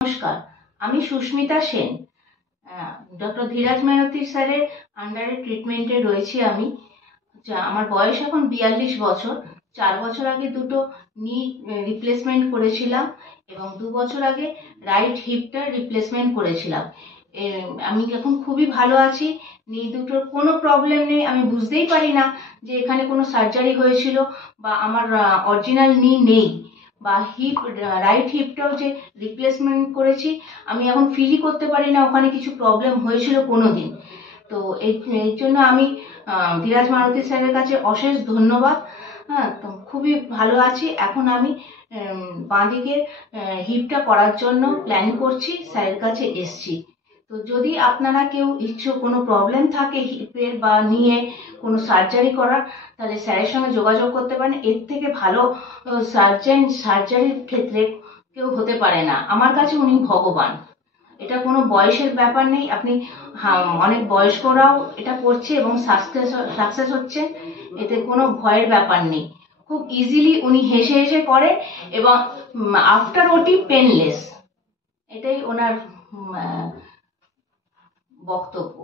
নমস্কার, আমি সুস্মিতা সেন। ডক্টর ধীরাজ মায়তি স্যারের আন্ডারে ট্রিটমেন্টে রয়েছি আমি। আমার বয়স এখন 42 বছর। 4 বছর আগে দুটো নি রিপ্লেসমেন্ট করেছিলাম এবং 2 বছর আগে রাইট হিপটা রিপ্লেসমেন্ট করেছিলাম। আমি এখন খুবই ভালো আছি। নি দুটোর কোনো প্রবলেম নেই। আমি বুঝতেই পারি না যে এখানে কোনো সার্জারি হয়েছিল বা আমার অরিজিনাল নি নেই, বা রাইট হিপটাও যে রিপ্লেসমেন্ট করেছি আমি এখন ফিলই করতে পারি না ওখানে কিছু প্রবলেম হয়েছিল কোনোদিন। তো এই জন্য আমি ধীরাজ মারুতি স্যারের কাছে অশেষ ধন্যবাদ। হ্যাঁ, তো খুবই ভালো আছি এখন। আমি বাঁদিকের হিপটা করার জন্য প্ল্যান করছি, স্যারের কাছে এসছি। তো যদি আপনারা কেউ ইচ্ছুক, কোনো প্রবলেম থাকে হিপের বা নিয়ে কোনো সার্জারি করার, তাহলে স্যারের সঙ্গে যোগাযোগ করতে পারেন। এর থেকে ভালো সার্জারির ক্ষেত্রে কেউ হতে পারে না। আমার কাছে উনি ভগবান। এটা কোনো বয়সের ব্যাপার নেই। আপনি অনেক বয়স্করাও এটা করছে এবং সাকসেস হচ্ছে। এতে কোনো ভয়ের ব্যাপার নেই। খুব ইজিলি উনি হেসে হেসে করে এবং আফটার ওটি পেনলেস। এটাই ওনার বক্তব্য।